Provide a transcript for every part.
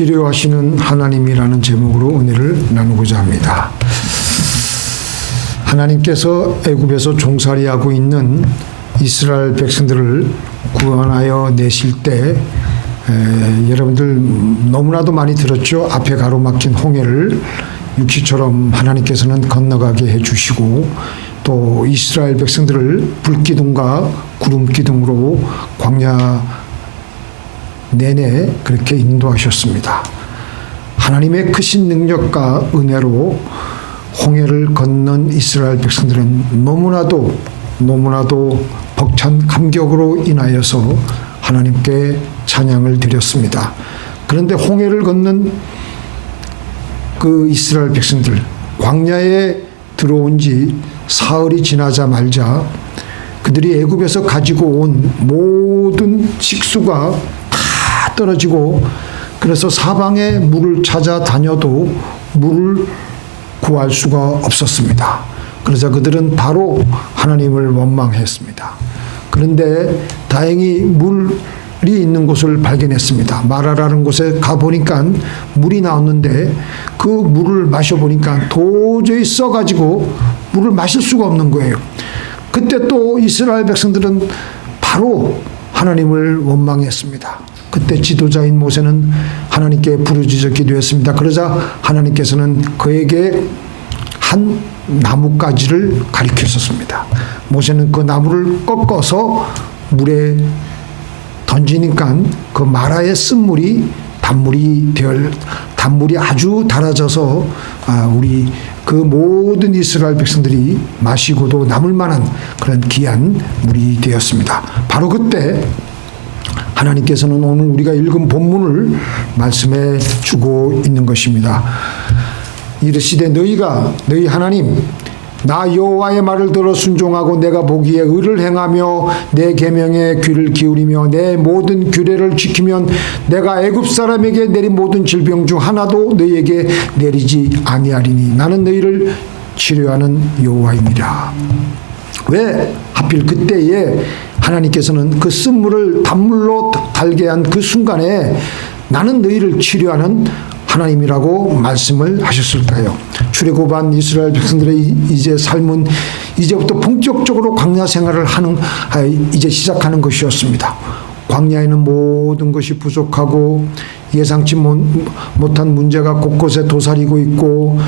치료하시는 하나님이라는 제목으로 은혜를 나누고자 합니다. 하나님께서 애굽에서 종살이하고 있는 이스라엘 백성들을 구원하여 내실 때 여러분들 너무나도 많이 들었죠. 앞에 가로막힌 홍해를 육지처럼 하나님께서는 건너가게 해주시고 또 이스라엘 백성들을 불기둥과 구름기둥으로 광야 내내 그렇게 인도하셨습니다. 하나님의 크신 능력과 은혜로 홍해를 건넌 이스라엘 백성들은 너무나도 벅찬 감격으로 인하여서 하나님께 찬양을 드렸습니다. 그런데 홍해를 건넌 그 이스라엘 백성들, 광야에 들어온 지 사흘이 지나자 말자 그들이 애굽에서 가지고 온 모든 식수가 다 떨어지고, 그래서 사방에 물을 찾아 다녀도 물을 구할 수가 없었습니다. 그러자 그들은 바로 하나님을 원망했습니다. 그런데 다행히 물이 있는 곳을 발견했습니다. 마라라는 곳에 가보니까 물이 나왔는데 그 물을 마셔보니까 도저히 써가지고 물을 마실 수가 없는 거예요. 그때 또 이스라엘 백성들은 바로 하나님을 원망했습니다. 그때 지도자인 모세는 하나님께 부르짖어 기도했습니다. 그러자 하나님께서는 그에게 한 나뭇가지를 가리켰었습니다. 모세는 그 나무를 꺾어서 물에 던지니까 그 마라의 쓴물이 단물이 아주 달아져서 우리 그 모든 이스라엘 백성들이 마시고도 남을 만한 그런 귀한 물이 되었습니다. 바로 그때 하나님께서는 오늘 우리가 읽은 본문을 말씀해 주고 있는 것입니다. 이르시되 너희 하나님 나 여호와의 말을 들어 순종하고 내가 보기에 의를 행하며 내 계명에 귀를 기울이며 내 모든 규례를 지키면 내가 애굽 사람에게 내린 모든 질병 중 하나도 너희에게 내리지 아니하리니 나는 너희를 치료하는 여호와입니다. 왜 하필 그때에 하나님께서는 그 쓴물을 단물로 달게 한 그 순간에 나는 너희를 치료하는 하나님이라고 말씀을 하셨을까요? 출애굽한 이스라엘 백성들의 이제 삶은 이제부터 본격적으로 광야 생활을 이제 시작하는 것이었습니다. 광야에는 모든 것이 부족하고 예상치 못한 문제가 곳곳에 도사리고 있고,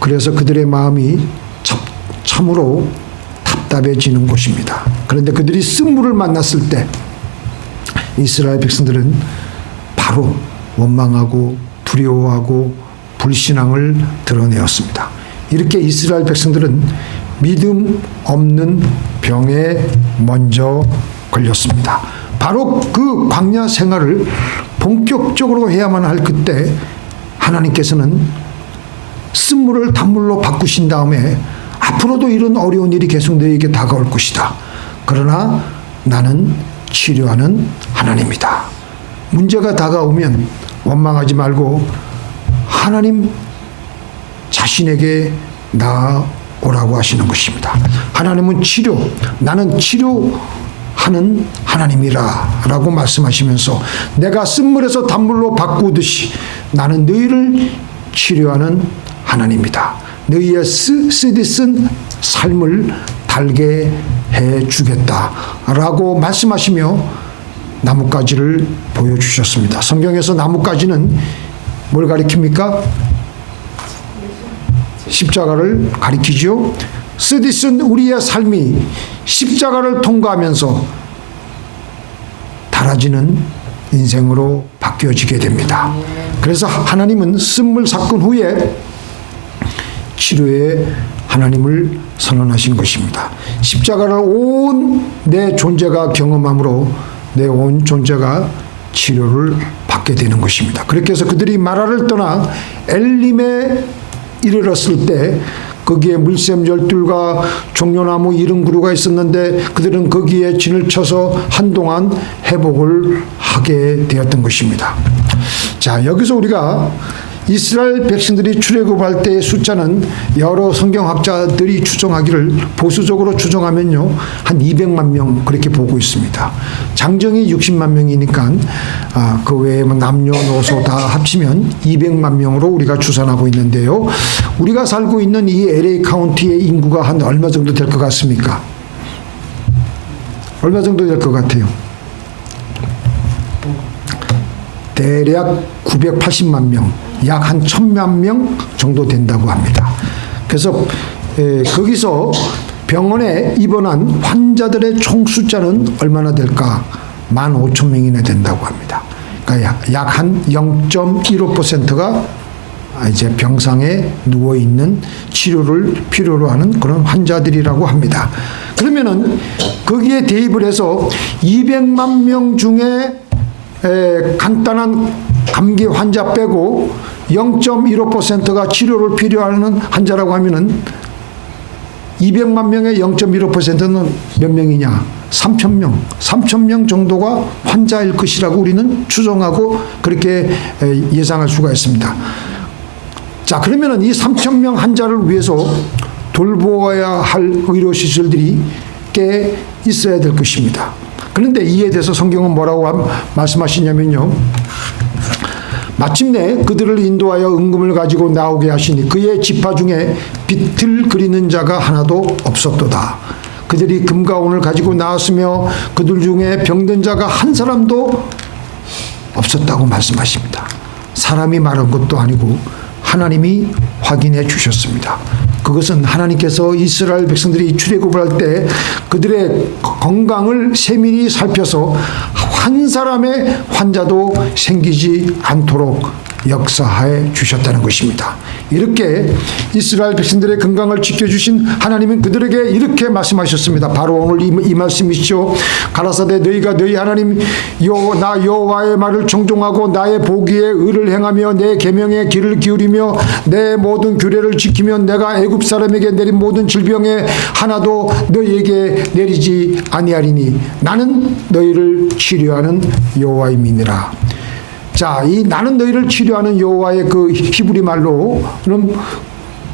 그래서 그들의 마음이 참으로 답답해지는 곳입니다. 그런데 그들이 쓴물을 만났을 때 이스라엘 백성들은 바로 원망하고 두려워하고 불신앙을 드러내었습니다. 이렇게 이스라엘 백성들은 믿음 없는 병에 먼저 걸렸습니다. 바로 그 광야 생활을 본격적으로 해야만 할 그때 하나님께서는 쓴물을 단물로 바꾸신 다음에 앞으로도 이런 어려운 일이 계속 너희에게 다가올 것이다. 그러나 나는 치료하는 하나님이다. 문제가 다가오면 원망하지 말고 하나님 자신에게 나아오라고 하시는 것입니다. 하나님은 나는 치료하는 하나님이라 라고 말씀하시면서 내가 쓴물에서 단물로 바꾸듯이 나는 너희를 치료하는 하나님이다. 너희의 쓰디쓴 삶을 달게 해주겠다 라고 말씀하시며 나뭇가지를 보여주셨습니다. 성경에서 나뭇가지는 뭘 가리킵니까? 십자가를 가리키죠. 쓰디쓴 우리의 삶이 십자가를 통과하면서 달아지는 인생으로 바뀌어지게 됩니다. 그래서 하나님은 쓴물 사건 후에 치료의 하나님을 선언하신 것입니다. 십자가를 온 내 존재가 경험함으로 내 온 존재가 치료를 받게 되는 것입니다. 그렇게 해서 그들이 마라를 떠나 엘림에 이르렀을 때 거기에 물샘 열둘과 종려나무 70그루가 있었는데 그들은 거기에 진을 쳐서 한동안 회복을 하게 되었던 것입니다. 자, 여기서 우리가 이스라엘 백성들이 출애굽할 때의 숫자는 여러 성경학자들이 추정하기를 보수적으로 추정하면요 한 200만 명 그렇게 보고 있습니다. 장정이 60만 명이니까 그 외에 뭐 남녀노소 다 합치면 200만 명으로 우리가 추산하고 있는데요. 우리가 살고 있는 이 LA 카운티의 인구가 한 얼마 정도 될 것 같습니까? 얼마 정도 될 것 같아요? 대략 980만 명, 약 한 1000만 명 정도 된다고 합니다. 그래서 거기서 병원에 입원한 환자들의 총 숫자는 얼마나 될까? 15,000명이나 된다고 합니다. 그러니까 약 한 0.15%가 이제 병상에 누워 있는 치료를 필요로 하는 그런 환자들이라고 합니다. 그러면은 거기에 대입을 해서 200만 명 중에 간단한 감기 환자 빼고 0.15%가 치료를 필요하는 환자라고 하면은 200만 명의 0.15%는 몇 명이냐? 3,000명. 3,000명 정도가 환자일 것이라고 우리는 추정하고 그렇게 예상할 수가 있습니다. 자, 그러면은 이 3,000명 환자를 위해서 돌보아야 할 의료시설들이 꽤 있어야 될 것입니다. 그런데 이에 대해서 성경은 뭐라고 말씀하시냐면요. 마침내 그들을 인도하여 은금을 가지고 나오게 하시니 그의 지파 중에 비틀 그리는 자가 하나도 없었도다. 그들이 금과 은을 가지고 나왔으며 그들 중에 병든 자가 한 사람도 없었다고 말씀하십니다. 사람이 말한 것도 아니고 하나님이 확인해 주셨습니다. 그것은 하나님께서 이스라엘 백성들이 출애굽을 할 때 그들의 건강을 세밀히 살펴서 한 사람의 환자도 생기지 않도록 역사해 주셨다는 것입니다. 이렇게 이스라엘 백성들의 건강을 지켜주신 하나님은 그들에게 이렇게 말씀하셨습니다. 바로 오늘 이 말씀이시죠. 가라사대 너희가 너희 하나님 나 여호와의 말을 청종하고 나의 보기에 의를 행하며 내 계명에 귀를 기울이며 내 모든 규례를 지키면 내가 애굽 사람에게 내린 모든 질병에 하나도 너희에게 내리지 아니하리니 나는 너희를 치료하는 여호와임이니라. 자, 이 나는 너희를 치료하는 여호와의 그 히브리 말로는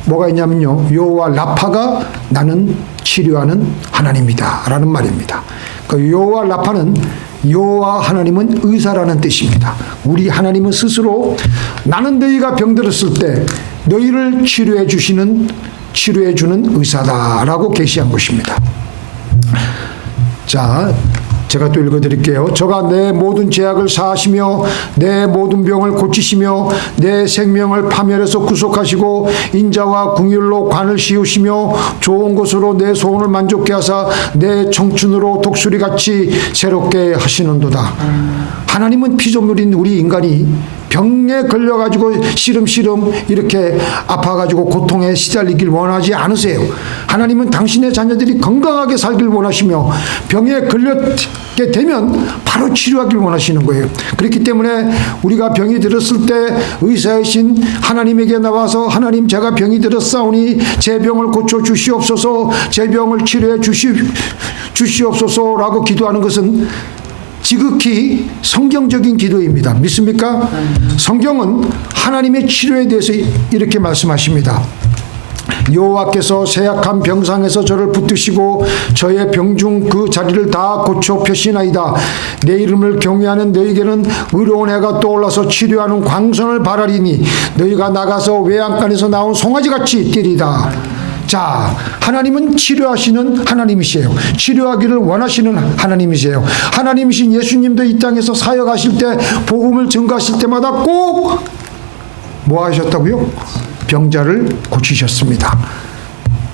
뭐가 있냐면요. 여호와 라파가 나는 치료하는 하나님이다 라는 말입니다. 그 여호와 라파는 여호와 하나님은 의사라는 뜻입니다. 우리 하나님은 스스로 나는 너희가 병들었을 때 너희를 치료해 주는 의사다라고 계시한 것입니다. 자, 제가 또 읽어드릴게요. 저가 내 모든 죄악을 사하시며 내 모든 병을 고치시며 내 생명을 파멸해서 구속하시고 인자와 긍휼로 관을 씌우시며 좋은 것으로 내 소원을 만족케 하사 내 청춘으로 독수리같이 새롭게 하시는도다. 하나님은 피조물인 우리 인간이 병에 걸려가지고 시름시름 이렇게 아파가지고 고통에 시달리길 원하지 않으세요. 하나님은 당신의 자녀들이 건강하게 살길 원하시며 병에 걸렸게 되면 바로 치료하길 원하시는 거예요. 그렇기 때문에 우리가 병이 들었을 때 의사이신 하나님에게 나와서 하나님 제가 병이 들었사오니 제 병을 고쳐 주시옵소서 제 병을 치료해 주시옵소서라고 기도하는 것은 지극히 성경적인 기도입니다. 믿습니까? 성경은 하나님의 치료에 대해서 이렇게 말씀하십니다. 여호와께서 세약한 병상에서 저를 붙드시고 저의 병중 그 자리를 다 고쳐 펴시나이다. 내 이름을 경외하는 너희에게는 의로운 해가 떠올라서 치료하는 광선을 바라리니 너희가 나가서 외양간에서 나온 송아지같이 뛰리다. 자, 하나님은 치료하시는 하나님이세요. 치료하기를 원하시는 하나님이세요. 하나님이신 예수님도 이 땅에서 사역하실 때 복음을 전가하실 때마다 꼭 뭐 하셨다고요? 병자를 고치셨습니다.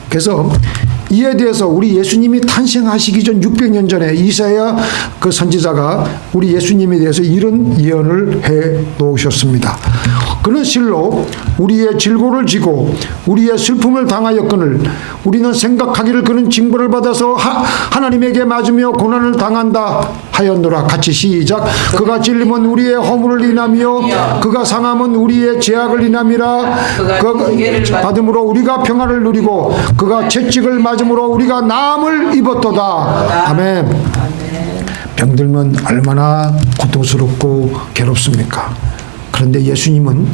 그래서 이에 대해서 우리 예수님이 탄생하시기 전 600년 전에 이사야 그 선지자가 우리 예수님에 대해서 이런 예언을 해 놓으셨습니다. 그는 실로 우리의 질고를 지고 우리의 슬픔을 당하였거늘 우리는 생각하기를 그는 징벌을 받아서 하나님에게 맞으며 고난을 당한다 하였노라. 같이 시작. 그가 찔림은 우리의 허물을 인하며 그가 상함은 우리의 죄악을 인함이라. 그가 받음으로 우리가 평안을 누리고 그가 채찍을 맞음으로 우리가 나음을 입었도다. 아멘. 병들면 얼마나 고통스럽고 괴롭습니까? 그런데 예수님은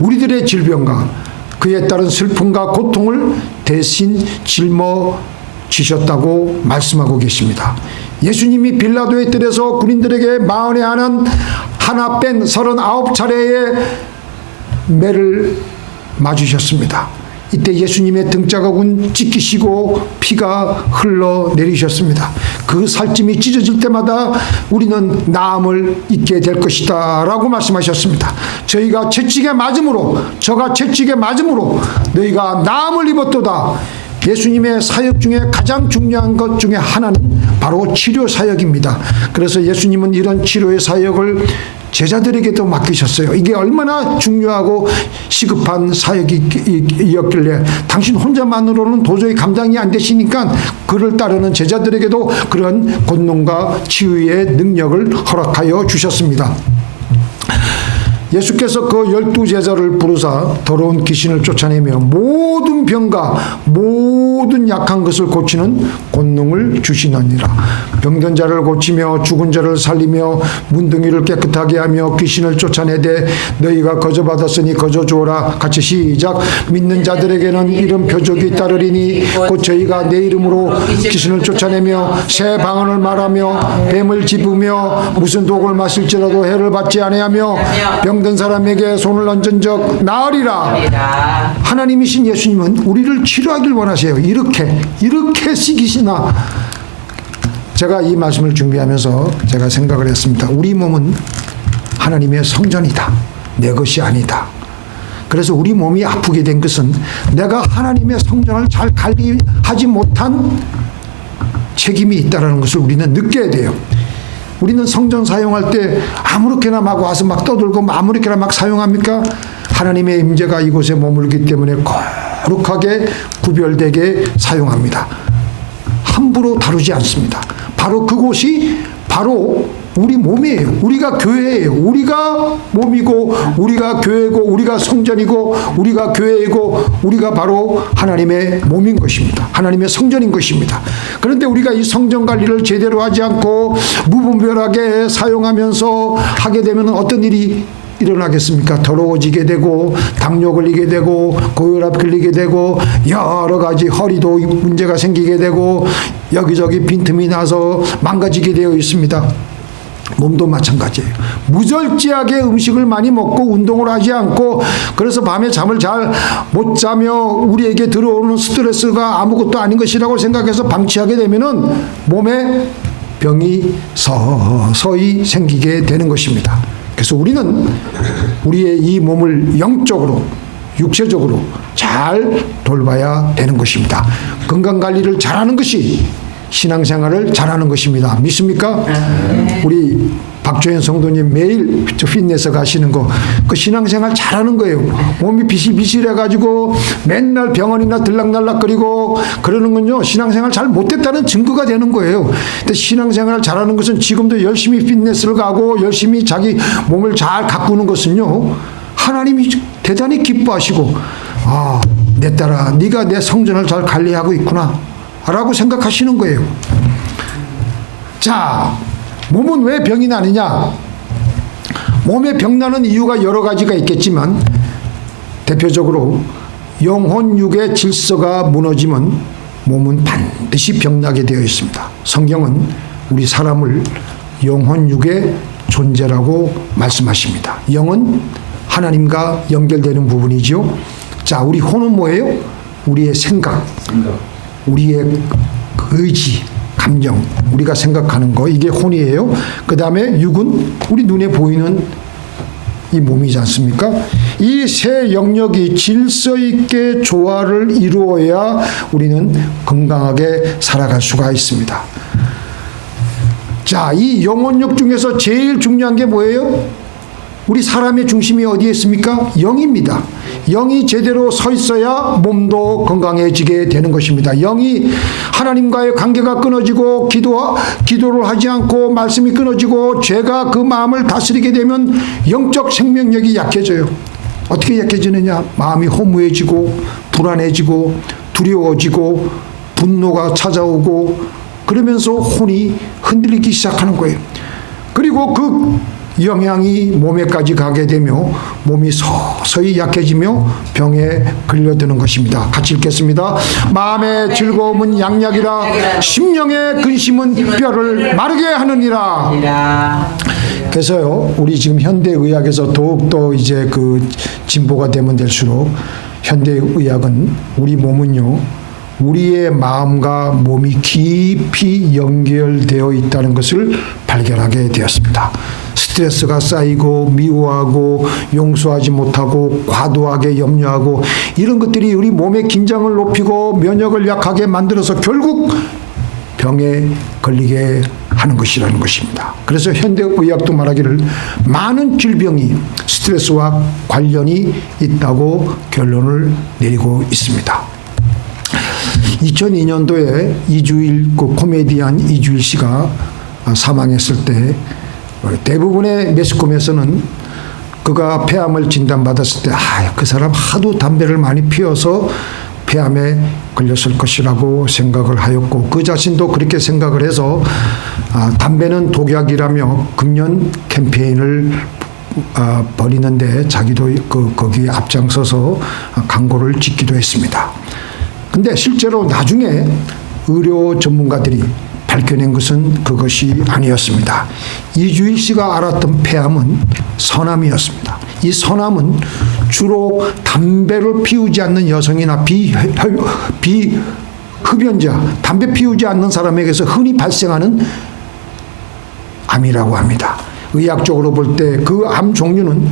우리들의 질병과 그에 따른 슬픔과 고통을 대신 짊어지셨다고 말씀하고 계십니다. 예수님이 빌라도의 뜰에서 군인들에게 마흔에 하나 뺀 39차례의 매를 맞으셨습니다. 이때 예수님의 등자국은 찢기시고 피가 흘러내리셨습니다. 그 살찜이 찢어질 때마다 우리는 나음을 잊게 될 것이다 라고 말씀하셨습니다. 저가 채찍에 맞음으로 너희가 나음을 입었도다. 예수님의 사역 중에 가장 중요한 것 중에 하나는 바로 치료 사역입니다. 그래서 예수님은 이런 치료의 사역을 제자들에게도 맡기셨어요. 이게 얼마나 중요하고 시급한 사역이었길래 당신 혼자만으로는 도저히 감당이 안 되시니까 그를 따르는 제자들에게도 그런 권능과 치유의 능력을 허락하여 주셨습니다. 예수께서 그 12제자를 부르사 더러운 귀신을 쫓아내며 모든 병과 모든 약한 것을 고치는 권능을 주시느니라. 병든 자를 고치며 죽은 자를 살리며 문둥이를 깨끗하게 하며 귀신을 쫓아내되 너희가 거저받았으니 거저주어라. 같이 시작. 믿는 자들에게는 이런 표적이 따르리니 곧 저희가 내 이름으로 귀신을 쫓아내며 새 방언을 말하며 뱀을 집으며 무슨 독을 마실지라도 해를 받지 아니하며 병든 사람에게 손을 얹은 적 나으리라. 하나님이신 예수님은 우리를 치료하길 원하세요. 이렇게 시기시나. 제가 이 말씀을 준비하면서 제가 생각을 했습니다. 우리 몸은 하나님의 성전이다. 내 것이 아니다. 그래서 우리 몸이 아프게 된 것은 내가 하나님의 성전을 잘 관리하지 못한 책임이 있다는 것을 우리는 느껴야 돼요. 우리는 성전 사용할 때 아무렇게나 막 와서 막 떠들고 아무렇게나 막 사용합니까? 하나님의 임재가 이곳에 머물기 때문에 거룩하게 구별되게 사용합니다. 함부로 다루지 않습니다. 바로 그곳이 바로 우리 몸이에요. 우리가 교회예요. 우리가 몸이고 우리가 교회고 우리가 성전이고 우리가 교회이고 우리가 바로 하나님의 몸인 것입니다. 하나님의 성전인 것입니다. 그런데 우리가 이 성전 관리를 제대로 하지 않고 무분별하게 사용하면서 하게 되면 어떤 일이 일어나겠습니까? 더러워지게 되고 당뇨 걸리게 되고 고혈압 걸리게 되고 여러 가지 허리도 문제가 생기게 되고 여기저기 빈틈이 나서 망가지게 되어 있습니다. 몸도 마찬가지예요. 무절제하게 음식을 많이 먹고 운동을 하지 않고 그래서 밤에 잠을 잘 못 자며 우리에게 들어오는 스트레스가 아무것도 아닌 것이라고 생각해서 방치하게 되면은 몸에 병이 서서히 생기게 되는 것입니다. 그래서 우리는 우리의 이 몸을 영적으로 육체적으로 잘 돌봐야 되는 것입니다. 건강관리를 잘하는 것이 신앙생활을 잘하는 것입니다. 믿습니까? 우리 박조현 성도님 매일 피트니스 가시는 거 그 신앙생활 잘하는 거예요. 몸이 비실비실해가지고 맨날 병원이나 들락날락거리고 그러는 건요 신앙생활 잘 못했다는 증거가 되는 거예요. 근데 신앙생활을 잘하는 것은 지금도 열심히 피트니스를 가고 열심히 자기 몸을 잘 가꾸는 것은요 하나님이 대단히 기뻐하시고 내 딸아 네가 내 성전을 잘 관리하고 있구나 라고 생각하시는 거예요. 자, 몸은 왜 병이 나느냐? 몸에 병 나는 이유가 여러 가지가 있겠지만 대표적으로 영혼육의 질서가 무너지면 몸은 반드시 병나게 되어 있습니다. 성경은 우리 사람을 영혼육의 존재라고 말씀하십니다. 영은 하나님과 연결되는 부분이죠. 자, 우리 혼은 뭐예요? 우리의 생각. 우리의 의지, 감정, 우리가 생각하는 거 이게 혼이에요. 그 다음에 육은 우리 눈에 보이는 이 몸이지 않습니까? 이 세 영역이 질서 있게 조화를 이루어야 우리는 건강하게 살아갈 수가 있습니다. 자, 이 영혼력 중에서 제일 중요한 게 뭐예요? 우리 사람의 중심이 어디에 있습니까? 영입니다. 영이 제대로 서 있어야 몸도 건강해지게 되는 것입니다. 영이 하나님과의 관계가 끊어지고 기도를 하지 않고 말씀이 끊어지고 죄가 그 마음을 다스리게 되면 영적 생명력이 약해져요. 어떻게 약해지느냐? 마음이 허무해지고 불안해지고 두려워지고 분노가 찾아오고 그러면서 혼이 흔들리기 시작하는 거예요. 그리고 그 영향이 몸에까지 가게 되며 몸이 서서히 약해지며 병에 걸려드는 것입니다. 같이 읽겠습니다. 마음의 즐거움은 양약이라 심령의 근심은 뼈를 마르게 하느니라. 그래서요, 우리 지금 현대의학에서 더욱더 이제 그 진보가 되면 될수록 현대의학은 우리 몸은요, 우리의 마음과 몸이 깊이 연결되어 있다는 것을 발견하게 되었습니다. 스트레스가 쌓이고 미워하고 용서하지 못하고 과도하게 염려하고 이런 것들이 우리 몸의 긴장을 높이고 면역을 약하게 만들어서 결국 병에 걸리게 하는 것이라는 것입니다. 그래서 현대의학도 말하기를 많은 질병이 스트레스와 관련이 있다고 결론을 내리고 있습니다. 2002년도에 그 코미디언 이주일 씨가 사망했을 때 대부분의 매스컴에서는 그가 폐암을 진단받았을 때 그 사람 하도 담배를 많이 피워서 폐암에 걸렸을 것이라고 생각을 하였고, 그 자신도 그렇게 생각을 해서 담배는 독약이라며 금연 캠페인을 벌이는데 자기도 거기에 앞장서서 광고를 짓기도 했습니다. 근데 실제로 나중에 의료 전문가들이 밝혀낸 것은 그것이 아니었습니다. 이주일 씨가 앓았던 폐암은 선암이었습니다. 이 선암은 주로 담배를 피우지 않는 여성이나 비흡연자, 담배 피우지 않는 사람에게서 흔히 발생하는 암이라고 합니다. 의학적으로 볼 때 그 암 종류는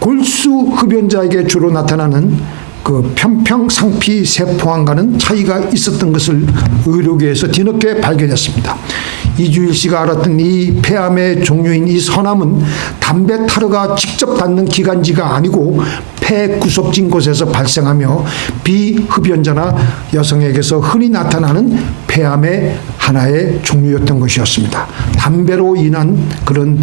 골수 흡연자에게 주로 나타나는 그 편평상피 세포암과는 차이가 있었던 것을 의료계에서 뒤늦게 발견했습니다. 이주일 씨가 앓았던 이 폐암의 종류인 이 선암은 담배 타르가 직접 닿는 기관지가 아니고 폐 구석진 곳에서 발생하며 비흡연자나 여성에게서 흔히 나타나는 폐암의 하나의 종류였던 것이었습니다. 담배로 인한 그런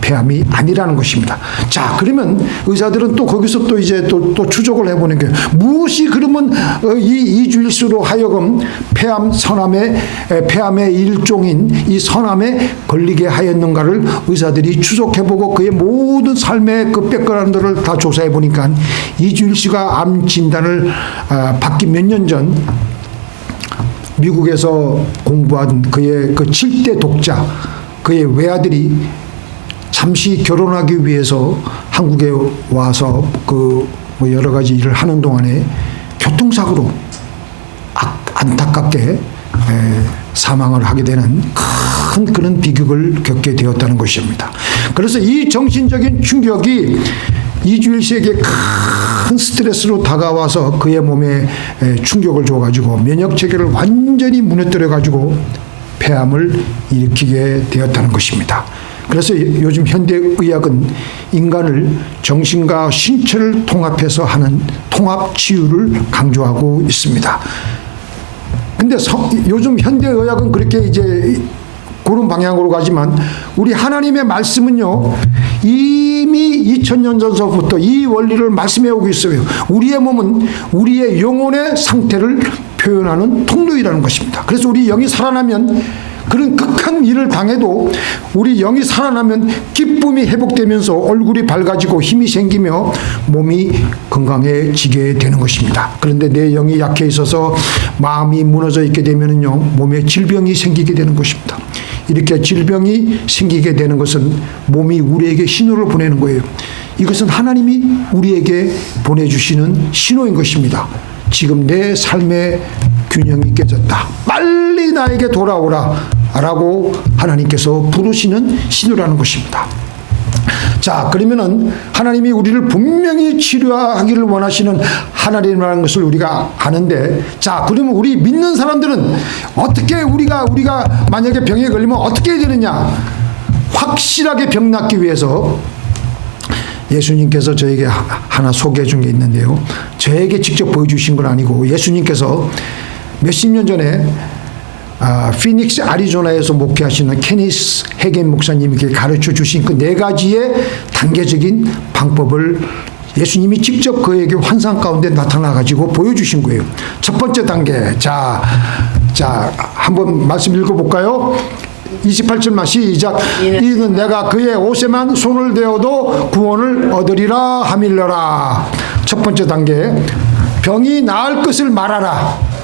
폐암이 아니라는 것입니다. 자, 그러면 의사들은 또 거기서 또 이제 또 추적을 해보는 게 무엇이 그러면 이 이주일 씨로 하여금 폐암의 일종인 이 선암에 걸리게 하였는가를 의사들이 추적해보고 그의 모든 삶의 그 백그라운드를 다 조사해 보니까 이주일 씨가 암 진단을 받기 몇 년 전 미국에서 공부한 그의 그 7대 독자, 그의 외아들이 잠시 결혼하기 위해서 한국에 와서 그 뭐 여러 가지 일을 하는 동안에 교통사고로 안타깝게 사망을 하게 되는 큰 그런 비극을 겪게 되었다는 것입니다. 그래서 이 정신적인 충격이 이주일 씨에게 큰 스트레스로 다가와서 그의 몸에 충격을 줘가지고 면역 체계를 완전히 무너뜨려가지고 폐암을 일으키게 되었다는 것입니다. 그래서 요즘 현대의학은 인간을 정신과 신체를 통합해서 하는 통합 치유를 강조하고 있습니다. 근데 요즘 현대의학은 그렇게 이제 그런 방향으로 가지만 우리 하나님의 말씀은요, 이미 2000년 전서부터 이 원리를 말씀해 오고 있어요. 우리의 몸은 우리의 영혼의 상태를 표현하는 통로이라는 것입니다. 그래서 우리 영이 살아나면 그런 극한 일을 당해도 우리 영이 살아나면 기쁨이 회복되면서 얼굴이 밝아지고 힘이 생기며 몸이 건강해지게 되는 것입니다. 그런데 내 영이 약해 있어서 마음이 무너져 있게 되면요, 몸에 질병이 생기게 되는 것입니다. 이렇게 질병이 생기게 되는 것은 몸이 우리에게 신호를 보내는 거예요. 이것은 하나님이 우리에게 보내주시는 신호인 것입니다. 지금 내 삶의 균형이 깨졌다. 빨리 나에게 돌아오라 라고 하나님께서 부르시는 신호라는 것입니다. 자, 그러면은 하나님이 우리를 분명히 치료하기를 원하시는 하나님이라는 것을 우리가 아는데, 자, 그러면 우리 믿는 사람들은 어떻게 우리가 만약에 병에 걸리면 어떻게 해야 되느냐? 확실하게 병 낫기 위해서 예수님께서 저에게 하나 소개해 준 게 있는데요. 저에게 직접 보여주신 건 아니고 예수님께서 몇십 년 전에 피닉스 애리조나에서 목회하시는 케니스 해겐 목사님에게 가르쳐 주신 그 네 가지의 단계적인 방법을 예수님이 직접 그에게 환상 가운데 나타나 가지고 보여주신 거예요. 첫 번째 단계, 자 한번 말씀 읽어볼까요? 28절만 시작. 이는 내가 그의 옷에만 손을 대어도 구원을 얻으리라 하밀러라. 첫 번째 단계, 병이 나을 것을 말하라.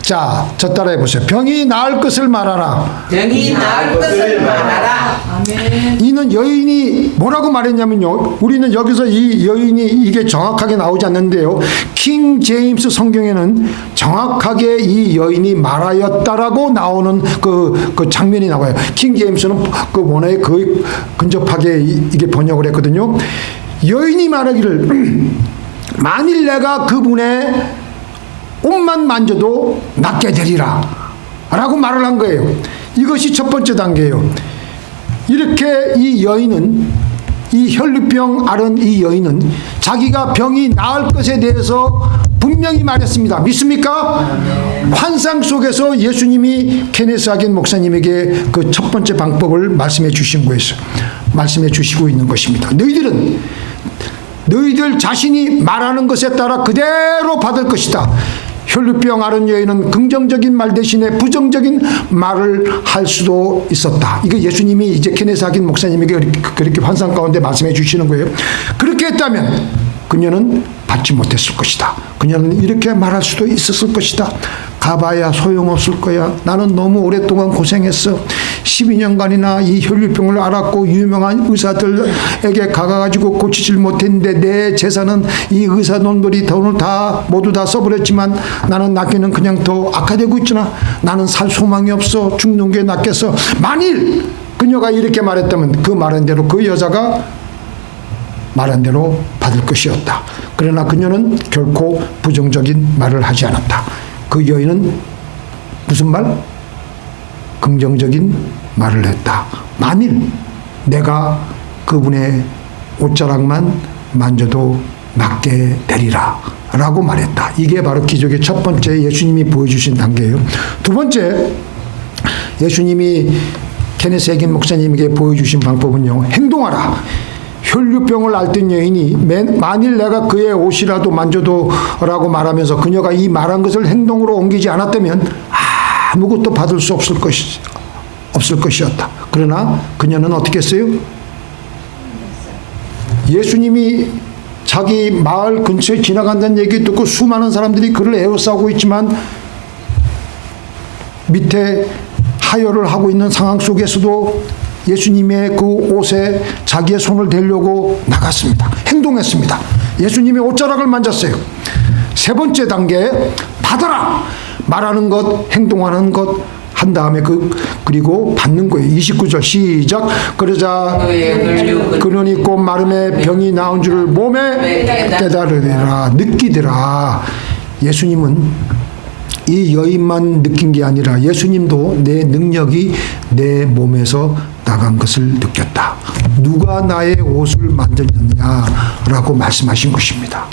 자, 저 따라해 보세요. 병이 나을 것을 말하라. 병이 나을 것을 말하라. 아멘. 이는 여인이 뭐라고 말했냐면요. 우리는 여기서 이 여인이 이게 정확하게 나오지 않는데요. 킹 제임스 성경에는 정확하게 이 여인이 말하였다라고 나오는 그 장면이 나와요. 킹 제임스는 그 원어에 거의 근접하게 이게 번역을 했거든요. 여인이 말하기를 만일 내가 그분의 옷만 만져도 낫게 되리라 라고 말을 한 거예요. 이것이 첫 번째 단계예요. 이렇게 이 여인은, 이 혈루병 앓은 이 여인은 자기가 병이 나을 것에 대해서 분명히 말했습니다. 믿습니까? 환상 속에서 예수님이 케네스 하긴 목사님에게 그 첫 번째 방법을 말씀해 주신 거예요. 말씀해 주시고 있는 것입니다. 너희들 자신이 말하는 것에 따라 그대로 받을 것이다. 혈루병 앓은 여인은 긍정적인 말 대신에 부정적인 말을 할 수도 있었다. 이거 예수님이 이제 케네스 하긴 목사님에게 그렇게 환상 가운데 말씀해 주시는 거예요. 그렇게 했다면 그녀는 받지 못했을 것이다. 그녀는 이렇게 말할 수도 있었을 것이다. 가봐야 소용없을 거야. 나는 너무 오랫동안 고생했어. 12년간이나 이 혈류병을 앓았고 유명한 의사들에게 가가지고 고치질 못했는데 내 재산은 이 의사놈들이 돈을 다 모두 다 써버렸지만 나는 낫기는 그냥 더 악화되고 있잖아. 나는 살 소망이 없어. 죽는 게 낫겠어. 만일 그녀가 이렇게 말했다면 그 말한 대로 그 여자가 말한 대로 받을 것이었다. 그러나 그녀는 결코 부정적인 말을 하지 않았다. 그 여인은 무슨 말? 긍정적인 말을 했다. 만일 내가 그분의 옷자락만 만져도 낫게 되리라 라고 말했다. 이게 바로 기적의 첫 번째 예수님이 보여주신 단계예요. 두 번째, 예수님이 케네스 해긴 목사님에게 보여주신 방법은요, 행동하라. 혈류병을 앓던 여인이 만일 내가 그의 옷이라도 만져도 라고 말하면서 그녀가 이 말한 것을 행동으로 옮기지 않았다면 아무것도 받을 수 없을 것이었다. 그러나 그녀는 어떻게 했어요? 예수님이 자기 마을 근처에 지나간다는 얘기 듣고 수많은 사람들이 그를 에워싸고 있지만 밑에 하혈을 하고 있는 상황 속에서도 예수님의 그 옷에 자기의 손을 대려고 나갔습니다. 행동했습니다. 예수님의 옷자락을 만졌어요. 세 번째 단계, 받아라. 말하는 것, 행동하는 것 한 다음에 그리고 받는 거예요. 29절 시작. 그러자 그는 있고 마름에 병이 나온 줄을 몸에 깨달으리라. 느끼더라. 예수님은 이 여인만 느낀 게 아니라 예수님도 내 능력이 내 몸에서 나간 것을 느꼈다. 누가 나의 옷을 만졌느냐라고 말씀하신 것입니다.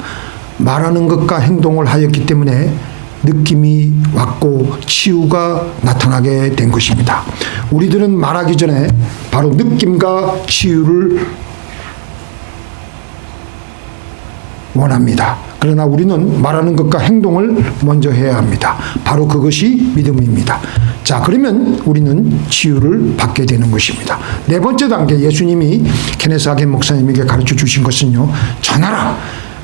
말하는 것과 행동을 하였기 때문에 느낌이 왔고 치유가 나타나게 된 것입니다. 우리들은 말하기 전에 바로 느낌과 치유를 원합니다. 그러나 우리는 말하는 것과 행동을 먼저 해야 합니다. 바로 그것이 믿음입니다. 자, 그러면 우리는 치유를 받게 되는 것입니다. 네 번째 단계, 예수님이 케네스 하긴 목사님에게 가르쳐 주신 것은요, 전하라.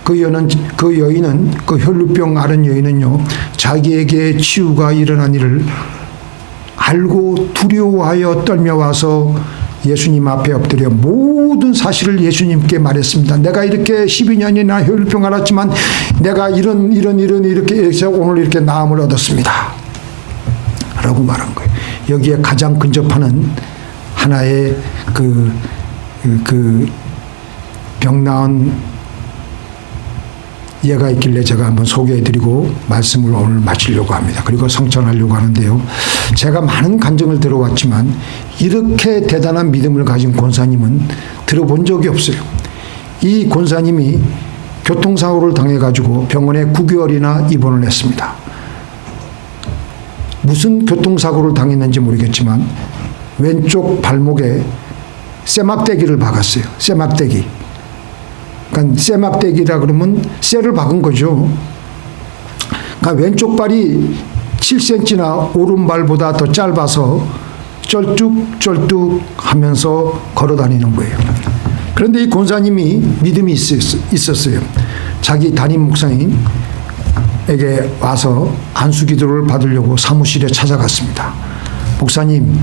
그 여인은 그 혈루병 앓은 여인은요, 자기에게 치유가 일어난 일을 알고 두려워하여 떨며 와서 예수님 앞에 엎드려 모든 사실을 예수님께 말했습니다. 내가 이렇게 12년이나 혈루병 앓았지만 내가 이렇게 해서 오늘 이렇게 나음을 얻었습니다 라고 말한 거예요. 여기에 가장 근접하는 하나의 병 나은 예가 있길래 제가 한번 소개해드리고 말씀을 오늘 마치려고 합니다. 그리고 성찬하려고 하는데요. 제가 많은 간증을 들어왔지만 이렇게 대단한 믿음을 가진 권사님은 들어본 적이 없어요. 이 권사님이 교통사고를 당해가지고 병원에 9개월이나 입원을 했습니다. 무슨 교통사고를 당했는지 모르겠지만 왼쪽 발목에 쇠막대기를 박았어요. 쇠막대기. 그러니까 쇠막대기라 그러면 쇠를 박은 거죠. 그러니까 왼쪽 발이 7cm나 오른발보다 더 짧아서 쩔뚝쩔뚝 하면서 걸어 다니는 거예요. 그런데 이 권사님이 믿음이 있었어요. 자기 담임 목사님에게 와서 안수 기도를 받으려고 사무실에 찾아갔습니다. 목사님,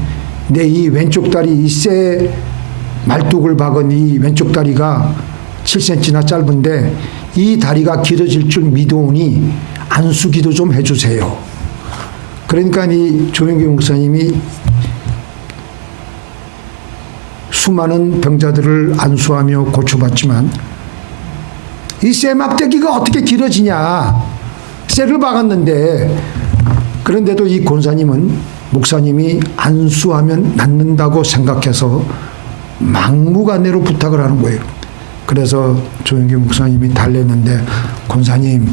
내 이 왼쪽 다리, 이 쇠 말뚝을 박은 이 왼쪽 다리가 7cm나 짧은데 이 다리가 길어질 줄 믿어오니 안수 기도 좀 해주세요. 그러니까 이 조영기 목사님이 수많은 병자들을 안수하며 고쳐봤지만 이 쇠 막대기가 어떻게 길어지냐. 쇠를 박았는데, 그런데도 이 권사님은 목사님이 안수하면 낫는다고 생각해서 막무가내로 부탁을 하는 거예요. 그래서 조영기 목사님이 달랬는데, 권사님,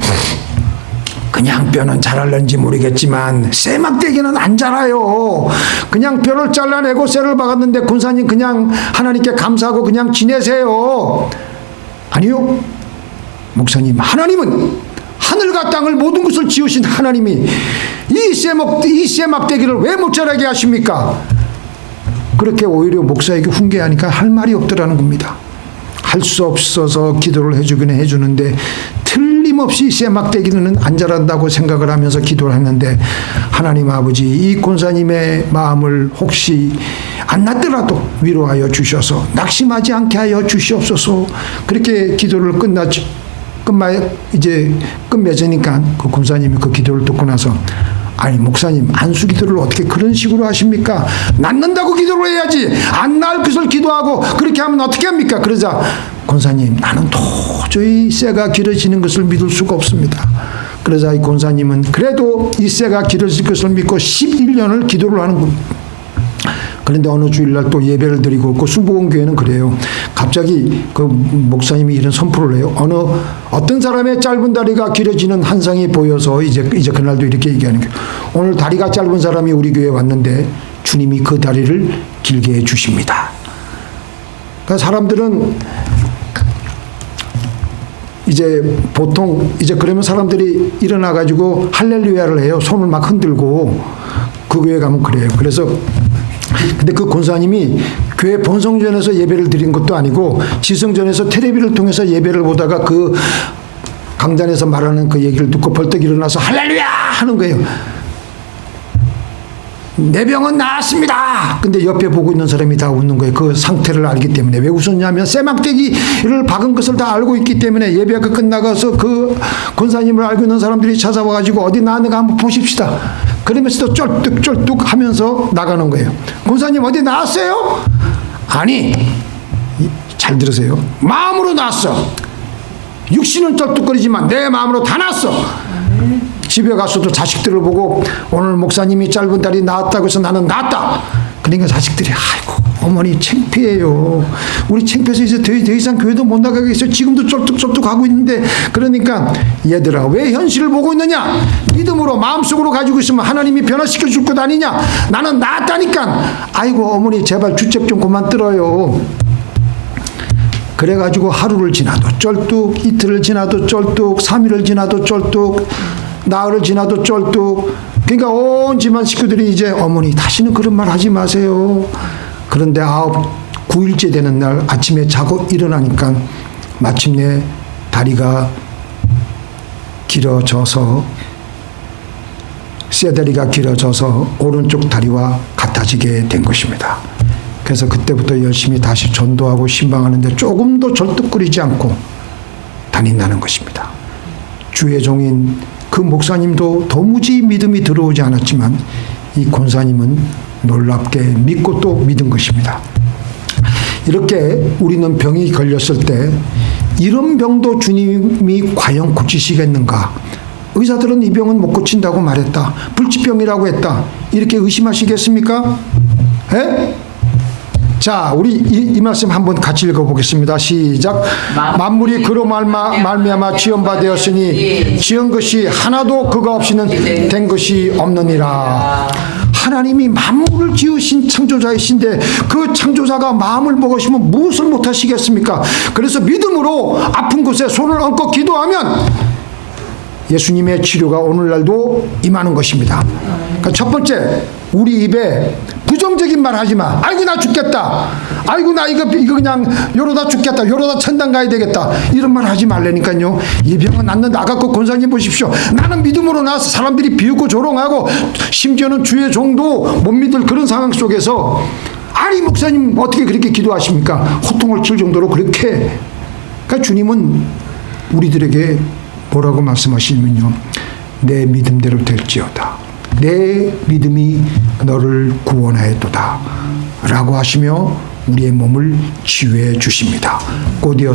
그냥 뼈는 자랄는지 모르겠지만 쇠 막대기는 안 자라요. 그냥 뼈를 잘라내고 쇠를 박았는데 권사님 그냥 하나님께 감사하고 그냥 지내세요. 아니요, 목사님, 하나님은 하늘과 땅을 모든 것을 지으신 하나님이 이 쇠 막대기를 왜 못 자라게 하십니까? 그렇게 오히려 목사에게 훈계하니까 할 말이 없더라는 겁니다. 할 수 없어서 기도를 해주긴 해주는데 틀림없이 쇠 막대기는 안 자란다고 생각을 하면서 기도를 했는데, 하나님 아버지, 이 권사님의 마음을 혹시 안 낫더라도 위로하여 주셔서 낙심하지 않게 하여 주시옵소서. 그렇게 기도를 이제 끝맺으니까 그 권사님이 그 기도를 듣고 나서, 아니 목사님, 안수 기도를 어떻게 그런 식으로 하십니까? 낫는다고 기도를 해야지, 안 나을 것을 기도하고 그렇게 하면 어떻게 합니까? 그러자 권사님, 나는 도저히 쇠가 길어지는 것을 믿을 수가 없습니다. 그러자 이 권사님은 그래도 이 쇠가 길어질 것을 믿고 11년을 기도를 하는 겁니다. 그런데 어느 주일날 또 예배를 드리고, 그 수보원교회는 그래요. 갑자기 그 목사님이 이런 선포를 해요. 어떤 사람의 짧은 다리가 길어지는 환상이 보여서 이제 그날도 이렇게 얘기하는 거예요. 오늘 다리가 짧은 사람이 우리 교회에 왔는데 주님이 그 다리를 길게 해 주십니다. 그러니까 사람들은 이제 보통 이제 그러면 사람들이 일어나 가지고 할렐루야를 해요. 손을 막 흔들고. 그 교회 가면 그래요. 그래서 근데 그 권사님이 교회 본성전에서 예배를 드린 것도 아니고 지성전에서 텔레비를 통해서 예배를 보다가 그 강단에서 말하는 그 얘기를 듣고 벌떡 일어나서 할렐루야 하는 거예요. 내 병은 나았습니다. 근데 옆에 보고 있는 사람이 다 웃는 거예요. 그 상태를 알기 때문에. 왜 웃었냐면 쇠막대기를 박은 것을 다 알고 있기 때문에. 예배가 끝나가서 그 권사님을 알고 있는 사람들이 찾아와가지고 어디 나왔는가 한번 보십시다. 그러면서 또 쫄뚝쫄뚝 하면서 나가는 거예요. 권사님 어디 나왔어요? 아니, 잘 들으세요. 마음으로 나왔어. 육신은 쩔뚝거리지만 내 마음으로 다 나왔어. 집에 가서도 자식들을 보고 오늘 목사님이 짧은 다리 나왔다고 해서 나는 나왔다. 그러니까 자식들이 아이고 어머니 창피해요. 우리 창피해서 이제 더 이상 교회도 못 나가겠어요. 지금도 쫄뚝쫄뚝 하고 있는데. 그러니까 얘들아, 왜 현실을 보고 있느냐? 믿음으로 마음속으로 가지고 있으면 하나님이 변화시켜 줄 것 아니냐? 나는 나았다니까. 아이고 어머니 제발 주책 좀 그만 들어요. 그래가지고 하루를 지나도 쩔뚝, 이틀을 지나도 쩔뚝, 3일을 지나도 쩔뚝, 나흘을 지나도 쩔뚝. 그러니까 온 집안 식구들이 이제 어머니 다시는 그런 말 하지 마세요. 그런데 9일째 되는 날 아침에 자고 일어나니까 마침내 다리가 길어져서, 쇠다리가 길어져서 오른쪽 다리와 같아지게 된 것입니다. 그래서 그때부터 열심히 다시 전도하고 신방하는데 조금도 절뚝거리지 않고 다닌다는 것입니다. 주의 종인 그 목사님도 도무지 믿음이 들어오지 않았지만 이 권사님은 놀랍게 믿고 또 믿은 것입니다. 이렇게 우리는 병이 걸렸을 때 이런 병도 주님이 과연 고치시겠는가? 의사들은 이 병은 못 고친다고 말했다. 불치병이라고 했다. 이렇게 의심하시겠습니까? 에? 자, 우리 이 말씀 한번 같이 읽어보겠습니다. 시작. 만물이 그로 말미암아 지은 바 되었으니 지은 것이 하나도 그가 없이는 된 것이 없느니라. 하나님이 만물을 지으신 창조자이신데 그 창조자가 마음을 먹으시면 무엇을 못하시겠습니까? 그래서 믿음으로 아픈 곳에 손을 얹고 기도하면 예수님의 치료가 오늘날도 임하는 것입니다. 그러니까 첫 번째, 우리 입에 부정적인 말 하지 마. 아이고 나 죽겠다. 아이고 나 이거 그냥 요러다 죽겠다. 요러다 천당 가야 되겠다. 이런 말 하지 말라니까요. 이 병은 낫는다. 아까 그 권사님 보십시오. 나는 믿음으로 나서 사람들이 비웃고 조롱하고 심지어는 주의 종도 못 믿을 그런 상황 속에서 아니 목사님 어떻게 그렇게 기도하십니까? 호통을 칠 정도로 그렇게. 그러니까 주님은 우리들에게 뭐라고 말씀하시면요. 내 믿음대로 될지어다. 내 믿음이 너를 구원하였도다 라고 하시며 우리의 몸을 치유해 주십니다. 곧이어서